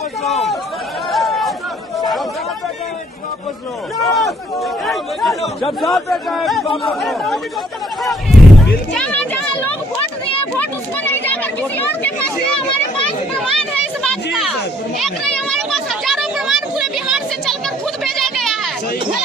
जहाँ जहाँ लोग वोट दिए, वोट उसको नहीं जाकर किसी और के पास है। हमारे पास प्रमाण है इस बात का। एक नहीं, हमारे पास हजारों प्रमाण पूरे बिहार से चलकर खुद भेजा गया है।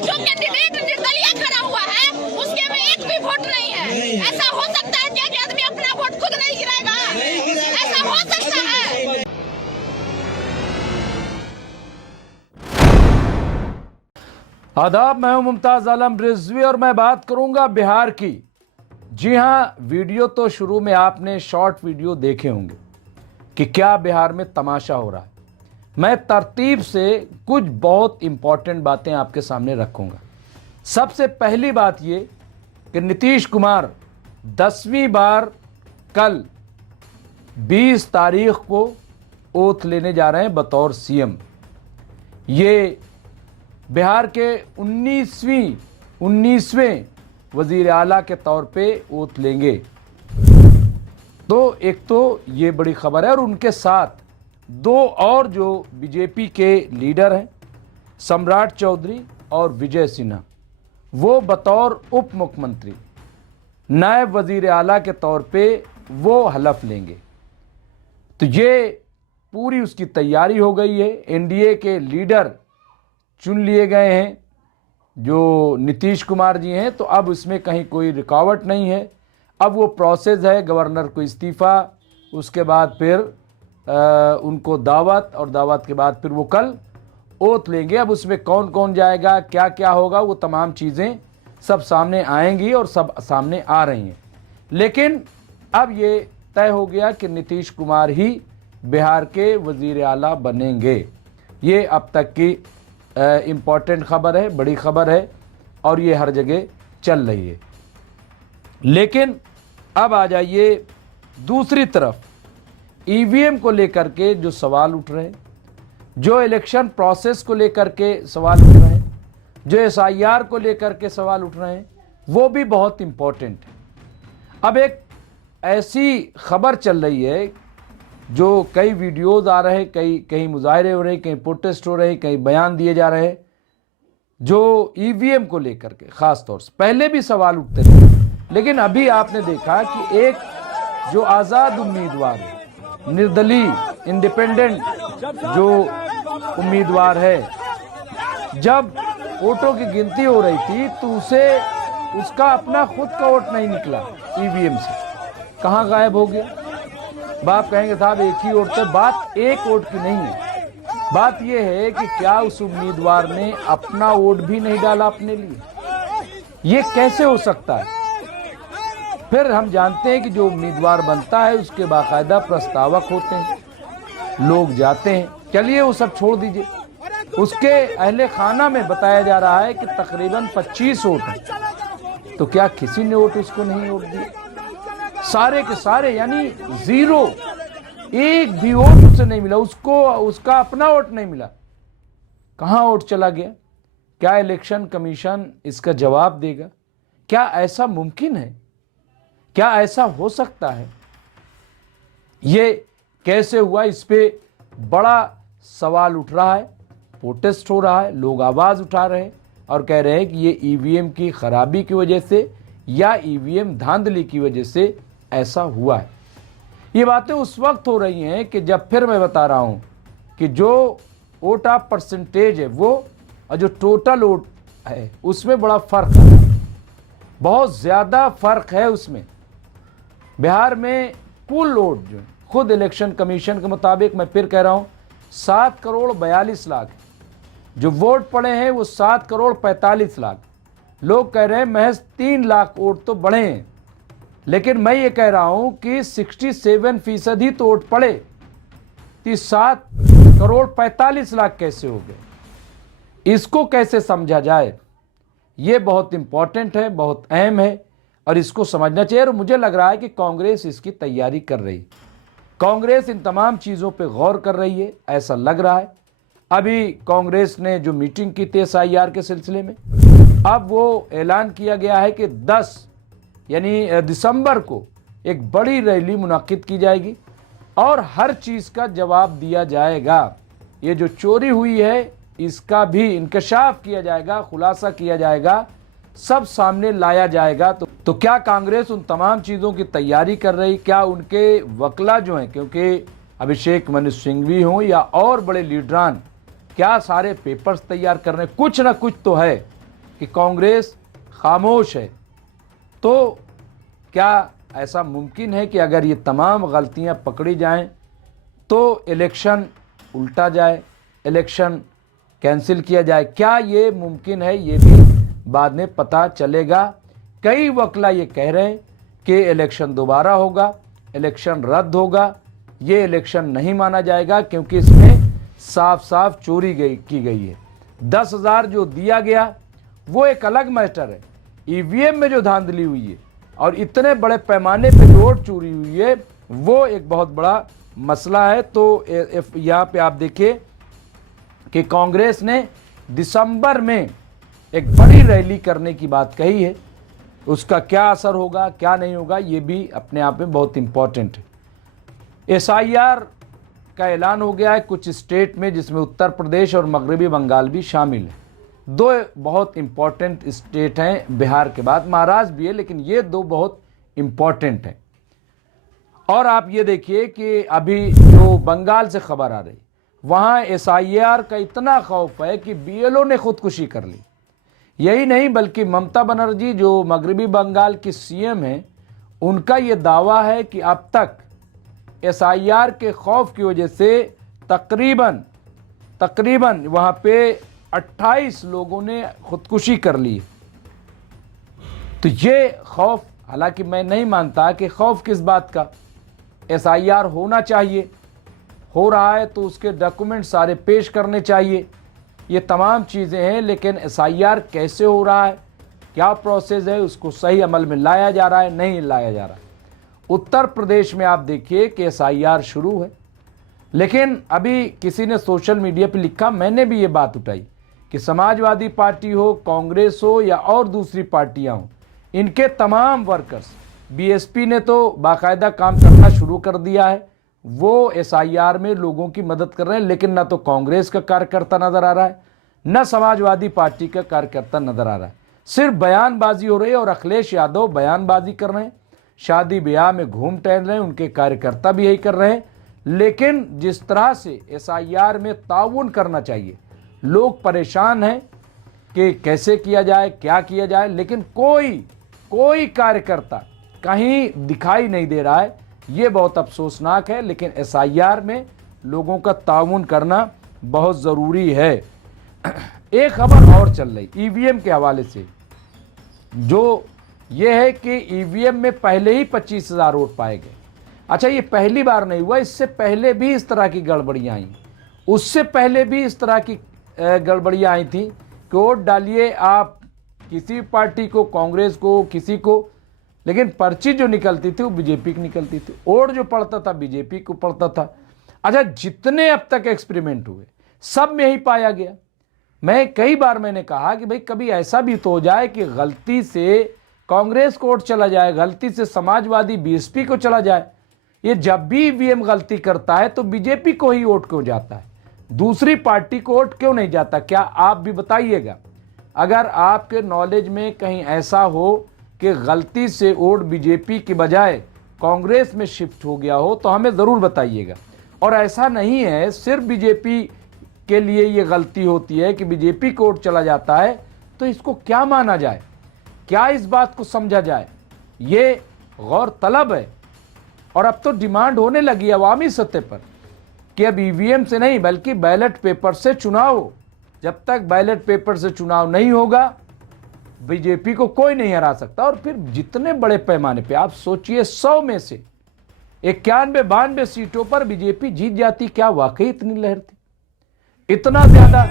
जो कैंडिडेट निर्दलीय खड़ा हुआ है उसके में एक भी वोट नहीं है। ऐसा हो सकता है क्या कि आदमी अपना वोट खुद नहीं गिराएगा? ऐसा हो सकता है? आदाब, मैं हूं मुमताज आलम रिजवी और मैं बात करूंगा बिहार की। जी हां, वीडियो तो शुरू में आपने शॉर्ट वीडियो देखे होंगे कि क्या बिहार में तमाशा हो रहा है। मैं तरतीब से कुछ बहुत इंपॉर्टेंट बातें आपके सामने रखूंगा। सबसे पहली बात ये कि नीतीश कुमार 10वीं बार कल 20 तारीख को ओथ लेने जा रहे हैं बतौर सीएम। ये बिहार के 19वें वजीर आला के तौर पे ओथ लेंगे। तो एक तो ये बड़ी खबर है और उनके साथ दो और जो बीजेपी के लीडर हैं, सम्राट चौधरी और विजय सिन्हा, वो बतौर उप मुख्यमंत्री नायब वजीर आला के तौर पे वो हलफ लेंगे। तो ये पूरी उसकी तैयारी हो गई है। एनडीए के लीडर चुन लिए गए हैं जो नीतीश कुमार जी हैं, तो अब इसमें कहीं कोई रुकावट नहीं है। अब वो प्रोसेस है, गवर्नर को इस्तीफ़ा, उसके बाद फिर उनको दावत और दावत के बाद फिर वो कल ओथ लेंगे। अब उसमें कौन कौन जाएगा, क्या क्या होगा, वो तमाम चीज़ें सब सामने आएंगी और सब सामने आ रही हैं। लेकिन अब ये तय हो गया कि नीतीश कुमार ही बिहार के वज़ीर आला बनेंगे। ये अब तक की इम्पॉर्टेंट खबर है, बड़ी खबर है और ये हर जगह चल रही है। लेकिन अब आ जाइए दूसरी तरफ, ईवीएम को लेकर के जो सवाल उठ रहे हैं, जो इलेक्शन प्रोसेस को लेकर के सवाल उठ रहे हैं, जो एसआईआर को लेकर के सवाल उठ रहे हैं, वो भी बहुत इम्पोर्टेंट है। अब एक ऐसी खबर चल रही है जो कई वीडियोस आ रहे हैं, कहीं मुजाहरे हो रहे हैं, कहीं प्रोटेस्ट हो रहे हैं, कहीं बयान दिए जा रहे हैं, जो ईवीएम को लेकर के ख़ास तौर से पहले भी सवाल उठते थे। लेकिन अभी आपने देखा कि एक जो आज़ाद उम्मीदवार है, निर्दलीय इंडिपेंडेंट जो उम्मीदवार है, जब वोटों की गिनती हो रही थी तो उसका अपना खुद का वोट नहीं निकला ईवीएम से, कहाँ गायब हो गया। बात कहेंगे साहब एक ही वोट से, बात एक वोट की नहीं है। बात यह है कि क्या उस उम्मीदवार ने अपना वोट भी नहीं डाला अपने लिए? ये कैसे हो सकता है? फिर हम जानते हैं कि जो उम्मीदवार बनता है उसके बाकायदा प्रस्तावक होते हैं, लोग जाते हैं। चलिए वो सब छोड़ दीजिए, उसके अहले खाना में बताया जा रहा है कि तकरीबन 25 वोट हैं। तो क्या किसी ने वोट उसको नहीं वोट दिया? सारे के सारे, यानी जीरो, एक भी वोट उसे नहीं मिला, उसको उसका अपना वोट नहीं मिला। कहां वोट चला गया? क्या इलेक्शन कमीशन इसका जवाब देगा? क्या ऐसा मुमकिन है? क्या ऐसा हो सकता है? ये कैसे हुआ? इस पे बड़ा सवाल उठ रहा है, प्रोटेस्ट हो रहा है, लोग आवाज उठा रहे हैं और कह रहे हैं कि ये ईवीएम की खराबी की वजह से या ईवीएम धांधली की वजह से ऐसा हुआ है। ये बातें उस वक्त हो रही हैं कि जब, फिर मैं बता रहा हूं कि जो वोट ऑफ परसेंटेज है वो और जो टोटल वोट है उसमें बड़ा फर्क है, बहुत ज्यादा फर्क है उसमें। बिहार में कुल वोट जो खुद इलेक्शन कमीशन के मुताबिक, मैं फिर कह रहा हूं, 7,42,00,000 जो वोट पड़े हैं वो 7,45,00,000। लोग कह रहे हैं महज 3 लाख वोट तो बढ़े हैं, लेकिन मैं ये कह रहा हूं कि 67% ही तो वोट पड़े, तो 7,45,00,000 कैसे हो गए? इसको कैसे समझा जाए? ये बहुत इंपॉर्टेंट है, बहुत अहम है और इसको समझना चाहिए। और मुझे लग रहा है कि कांग्रेस इसकी तैयारी कर रही है, कांग्रेस इन तमाम चीज़ों पे गौर कर रही है, ऐसा लग रहा है। अभी कांग्रेस ने जो मीटिंग की थी एसआईआर के सिलसिले में, अब वो ऐलान किया गया है कि 10 यानी दिसंबर को एक बड़ी रैली मुनाकिद की जाएगी और हर चीज़ का जवाब दिया जाएगा। ये जो चोरी हुई है इसका भी इंकशाफ किया जाएगा, खुलासा किया जाएगा, सब सामने लाया जाएगा। तो क्या कांग्रेस उन तमाम चीज़ों की तैयारी कर रही? क्या उनके वकला जो हैं, क्योंकि अभिषेक मनु सिंघवी हों या और बड़े लीडरान, क्या सारे पेपर्स तैयार कर रहे हैं? कुछ ना कुछ तो है कि कांग्रेस खामोश है। तो क्या ऐसा मुमकिन है कि अगर ये तमाम गलतियां पकड़ी जाएं तो इलेक्शन उल्टा जाए, इलेक्शन कैंसिल किया जाए? क्या ये मुमकिन है? ये भी बाद में पता चलेगा। कई वकला ये कह रहे हैं कि इलेक्शन दोबारा होगा, इलेक्शन रद्द होगा, ये इलेक्शन नहीं माना जाएगा क्योंकि इसमें साफ साफ चोरी की गई है। 10,000 जो दिया गया वो एक अलग मैटर है, ईवीएम में जो धांधली हुई है और इतने बड़े पैमाने पे वोट चोरी हुई है वो एक बहुत बड़ा मसला है। तो यहाँ पे आप देखिए कि कांग्रेस ने दिसंबर में एक बड़ी रैली करने की बात कही है, उसका क्या असर होगा क्या नहीं होगा ये भी अपने आप में बहुत इंपॉर्टेंट है। एसआईआर का ऐलान हो गया है कुछ स्टेट में, जिसमें उत्तर प्रदेश और मगरबी बंगाल भी शामिल है। दो बहुत इंपॉर्टेंट स्टेट हैं, बिहार के बाद महाराष्ट्र भी है, लेकिन ये दो बहुत इंपॉर्टेंट हैं। और आप ये देखिए कि अभी जो बंगाल से खबर आ रही, वहाँ एसआईआर का इतना खौफ है कि बीएलओ ने खुदकुशी कर ली। यही नहीं बल्कि ममता बनर्जी जो मगरबी बंगाल की सीएम हैं, उनका ये दावा है कि अब तक एसआईआर के खौफ की वजह से तकरीबन वहाँ पे 28 लोगों ने खुदकुशी कर ली। तो ये खौफ, हालांकि मैं नहीं मानता कि खौफ किस बात का, एसआईआर होना चाहिए, हो रहा है तो उसके डॉक्यूमेंट सारे पेश करने चाहिए, ये तमाम चीज़ें हैं। लेकिन एसआईआर कैसे हो रहा है, क्या प्रोसेस है, उसको सही अमल में लाया जा रहा है नहीं लाया जा रहा है। उत्तर प्रदेश में आप देखिए कि एसआईआर शुरू है, लेकिन अभी किसी ने सोशल मीडिया पे लिखा, मैंने भी ये बात उठाई कि समाजवादी पार्टी हो, कांग्रेस हो या और दूसरी पार्टियां हो, इनके तमाम वर्कर्स, बीएसपी ने तो बाकायदा काम करना शुरू कर दिया है, वो एसआईआर में लोगों की मदद कर रहे हैं, लेकिन ना तो कांग्रेस का कार्यकर्ता नजर आ रहा है, न समाजवादी पार्टी का कार्यकर्ता नजर आ रहा है। सिर्फ बयानबाजी हो रही है और अखिलेश यादव बयानबाजी कर रहे हैं, शादी ब्याह में घूम टहल रहे हैं, उनके कार्यकर्ता भी यही कर रहे हैं। लेकिन जिस तरह से एसआईआर में ताउन करना चाहिए, लोग परेशान हैं कि कैसे किया जाए, क्या किया जाए, लेकिन कोई कार्यकर्ता कहीं दिखाई नहीं दे रहा है। ये बहुत अफसोसनाक है। लेकिन एसआईआर में लोगों का ताउन करना बहुत ज़रूरी है। एक खबर और चल रही ईवीएम के हवाले से, जो ये है कि ईवीएम में पहले ही 25,000 वोट पाए गए। अच्छा, ये पहली बार नहीं हुआ, इससे पहले भी इस तरह की गड़बड़ियाँ आई, उससे पहले भी इस तरह की गड़बड़ियाँ आई थी कि वोट डालिए आप किसी पार्टी को, कांग्रेस को, किसी को, लेकिन पर्ची जो निकलती थी वो बीजेपी की निकलती थी, वोट जो पड़ता था बीजेपी को पड़ता था। अच्छा, जितने अब तक एक्सपेरिमेंट हुए सब में यही पाया गया। मैं कई बार मैंने कहा कि भाई कभी ऐसा भी तो हो जाए कि गलती से कांग्रेस को वोट चला जाए, गलती से समाजवादी बीएसपी को चला जाए। ये जब भी ईवीएम गलती करता है तो बीजेपी को ही वोट क्यों जाता है, दूसरी पार्टी को वोट क्यों नहीं जाता? क्या आप भी बताइएगा, अगर आपके नॉलेज में कहीं ऐसा हो कि गलती से वोट बीजेपी की बजाय कांग्रेस में शिफ्ट हो गया हो तो हमें ज़रूर बताइएगा। और ऐसा नहीं है सिर्फ बीजेपी के लिए ये गलती होती है कि बीजेपी को वोट चला जाता है, तो इसको क्या माना जाए, क्या इस बात को समझा जाए, ये गौर तलब है। और अब तो डिमांड होने लगी अवामी सतह पर कि अब ईवीएम से नहीं बल्कि बैलेट पेपर से चुनाव हो। जब तक बैलेट पेपर से चुनाव नहीं होगा बीजेपी को कोई नहीं हरा सकता। और फिर जितने बड़े पैमाने पे आप सोचिए, 100 में से 91-92 सीटों पर बीजेपी जीत जाती, क्या वाकई इतनी लहर थी, इतना ज्यादा,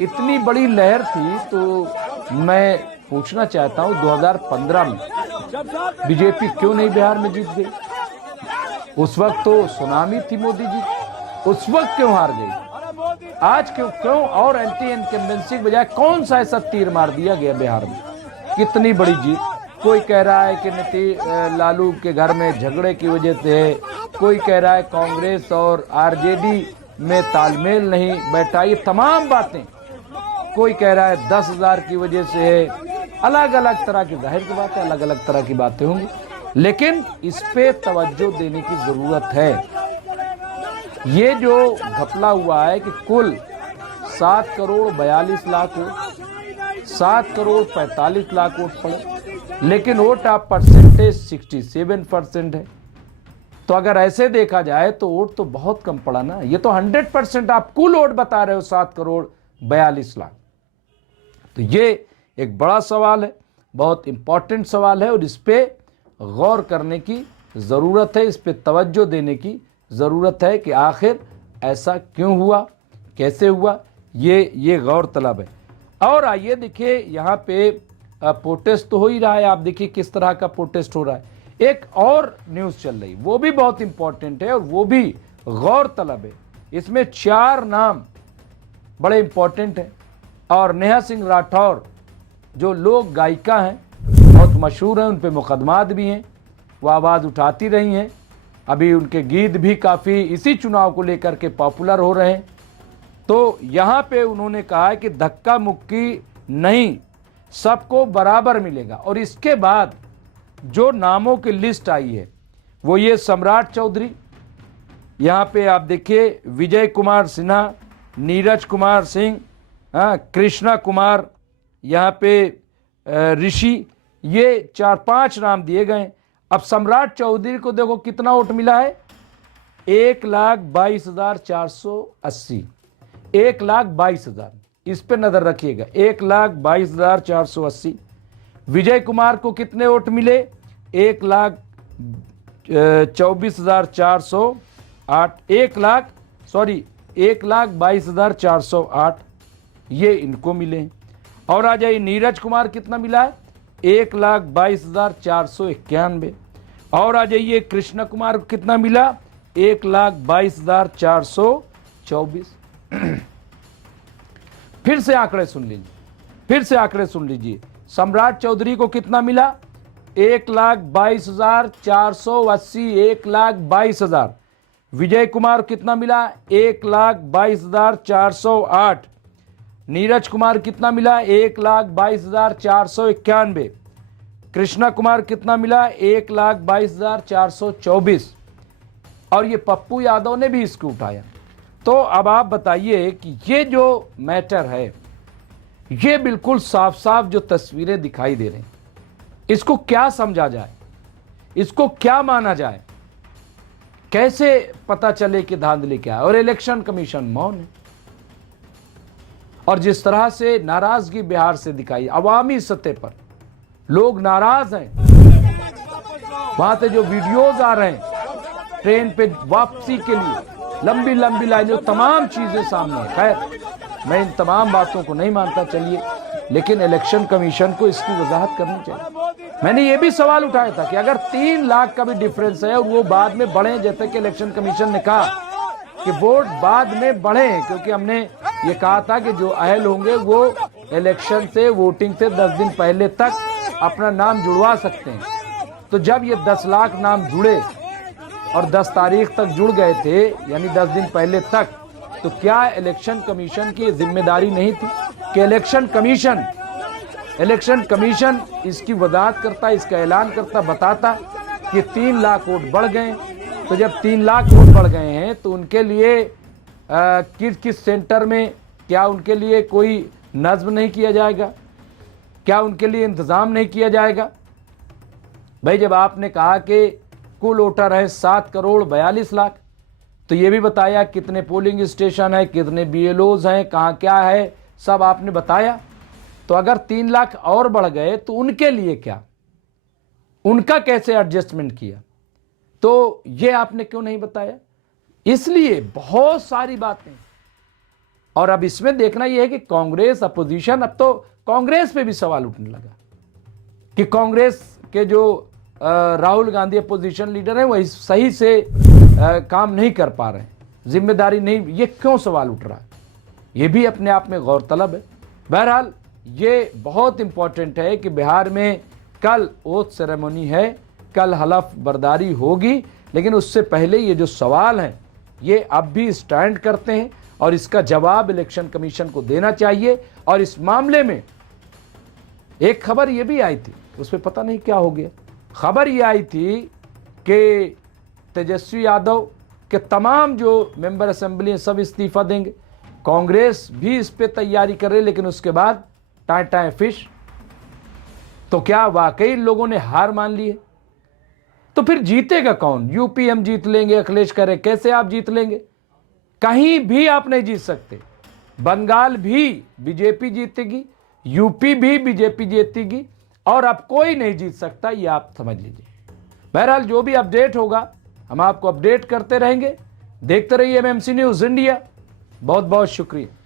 इतनी बड़ी लहर थी? तो मैं पूछना चाहता हूं 2015 में बीजेपी क्यों नहीं बिहार में जीत गई? उस वक्त तो सुनामी थी मोदी जी, उस वक्त क्यों हार गई? आज क्यों और एंटी इनकम्बेंसी के बजाय कौन सा ऐसा तीर मार दिया गया बिहार में? कितनी बड़ी जीत। कोई कह रहा है कि लालू के घर में झगड़े की वजह से है, कोई कह रहा है कांग्रेस और आरजेडी में तालमेल नहीं बैठा, ये तमाम बातें कोई कह रहा है 10,000 की वजह से है, अलग अलग तरह की, जाहिर की बात है अलग अलग तरह की बातें होंगी, लेकिन इस पे तवज्जो देने की जरूरत है। ये जो घपला हुआ है कि कुल 7 करोड़ 42 लाख वोट, 7 करोड़ 45 लाख वोट पड़े, लेकिन वोट आप परसेंटेज 67% है। तो अगर ऐसे देखा जाए तो वोट तो बहुत कम पड़ा ना। ये तो 100% आप कुल वोट बता रहे हो 7 करोड़ 42 लाख। तो ये एक बड़ा सवाल है, बहुत इंपॉर्टेंट सवाल है और इस पे गौर करने की ज़रूरत है, इस पे तवज्जो देने की ज़रूरत है कि आखिर ऐसा क्यों हुआ, कैसे हुआ, ये गौर तलब है। और आइए देखिए, यहाँ पे प्रोटेस्ट तो हो ही रहा है, आप देखिए किस तरह का प्रोटेस्ट हो रहा है। एक और न्यूज़ चल रही, वो भी बहुत इंपॉर्टेंट है और वो भी गौर तलब है। इसमें 4 नाम बड़े इंपॉर्टेंट हैं और नेहा सिंह राठौर जो लोक गायिका हैं, बहुत मशहूर हैं, उन पे मुकदमात भी हैं, वो आवाज़ उठाती रही हैं, अभी उनके गीत भी काफ़ी इसी चुनाव को लेकर के पॉपुलर हो रहे हैं। तो यहाँ पे उन्होंने कहा है कि धक्का मुक्की नहीं, सबको बराबर मिलेगा। और इसके बाद जो नामों की लिस्ट आई है वो ये सम्राट चौधरी, यहाँ पे आप देखिए विजय कुमार सिन्हा, नीरज कुमार सिंह, कृष्णा कुमार, यहाँ पे ऋषि, ये 4-5 नाम दिए गए। अब सम्राट चौधरी को देखो कितना वोट मिला है, 1,22,480, 1,22,000, इस पे नजर रखिएगा, 1,22,480। विजय कुमार को कितने वोट मिले, 1,24,408, 1,22,408 ये इनको मिले। और आ जाइए नीरज कुमार कितना मिला है, 1,22,491। और आ जाइए कृष्ण कुमार को कितना मिला, 1,22,424। फिर से आंकड़े सुन लीजिए, सम्राट चौधरी को कितना मिला, 1,22,480, 1,22,000। विजय कुमार कितना मिला, 1,22,408। नीरज कुमार कितना मिला, 1,22,491। कृष्णा कुमार कितना मिला, 1,22,424। और ये पप्पू यादव ने भी इसको उठाया। तो अब आप बताइए कि ये जो मैटर है, ये बिल्कुल साफ साफ जो तस्वीरें दिखाई दे रही, इसको क्या समझा जाए, इसको क्या माना जाए, कैसे पता चले कि धांधली क्या है। और इलेक्शन कमीशन मौन है। और जिस तरह से नाराजगी बिहार से दिखाई, अवामी सतह पर लोग नाराज हैं, वहां से जो वीडियोज आ रहे हैं ट्रेन पे वापसी के लिए, लंबी लंबी लाइनें, तमाम चीजें सामने। खैर मैं इन तमाम बातों को नहीं मानता, चलिए, लेकिन इलेक्शन कमीशन को इसकी वजाहत करनी चाहिए। मैंने ये भी सवाल उठाया था कि अगर 3 लाख का भी डिफरेंस है और वो बाद में बढ़े, जैसे कि इलेक्शन कमीशन ने कहा कि वोट बाद में बढ़े, क्योंकि हमने ये कहा था कि जो अहल होंगे वो इलेक्शन से, वोटिंग से 10 दिन पहले तक अपना नाम जुड़वा सकते हैं। तो जब ये 10 लाख नाम जुड़े और 10 तारीख तक जुड़ गए थे, यानी 10 दिन पहले तक, तो क्या इलेक्शन कमीशन की जिम्मेदारी नहीं थी कि इलेक्शन कमीशन इसकी वजाहत करता, इसका ऐलान करता, बताता कि 3 लाख वोट बढ़ गए। तो जब 3 लाख वोट बढ़ गए हैं तो उनके लिए किस किस सेंटर में, क्या उनके लिए कोई नज़्म नहीं किया जाएगा, क्या उनके लिए इंतज़ाम नहीं किया जाएगा। भाई जब आपने कहा कि कुल वोटर है 7 करोड़ 42 लाख, तो ये भी बताया कितने पोलिंग स्टेशन है, कितने BLOs हैं, कहाँ क्या है, सब आपने बताया। तो अगर 3 लाख और बढ़ गए तो उनके लिए क्या, उनका कैसे एडजस्टमेंट किया, तो ये आपने क्यों नहीं बताया। इसलिए बहुत सारी बातें। और अब इसमें देखना यह है कि कांग्रेस अपोजिशन, अब तो कांग्रेस पे भी सवाल उठने लगा कि कांग्रेस के जो राहुल गांधी अपोजिशन लीडर हैं वह सही से काम नहीं कर पा रहे हैं, जिम्मेदारी नहीं, ये क्यों सवाल उठ रहा है, ये भी अपने आप में गौरतलब है। बहरहाल ये बहुत इंपॉर्टेंट है कि बिहार में कल ओथ सेरेमनी है, कल हलफ बर्दारी होगी, लेकिन उससे पहले ये जो सवाल हैं ये अब भी स्टैंड करते हैं और इसका जवाब इलेक्शन कमीशन को देना चाहिए। और इस मामले में एक खबर ये भी आई थी, उस पर पता नहीं क्या हो गया। खबर ये आई थी कि तेजस्वी यादव के तमाम जो मेंबर असेंबली हैं सब इस्तीफा देंगे। कांग्रेस भी इस पे तैयारी कर रही, लेकिन उसके बाद टाइम फिश। तो क्या वाकई लोगों ने हार मान ली है? तो फिर जीतेगा कौन? यूपी हम जीत लेंगे, अखिलेश कह रहे, कैसे आप जीत लेंगे? कहीं भी आप नहीं जीत सकते। बंगाल भी बीजेपी जीतेगी, यूपी भी बीजेपी जीतेगी, और अब कोई नहीं जीत सकता, ये आप समझ लीजिए। बहरहाल जो भी अपडेट होगा हम आपको अपडेट करते रहेंगे। देखते रहिए एमएमसी न्यूज़ इंडिया। बहुत बहुत शुक्रिया।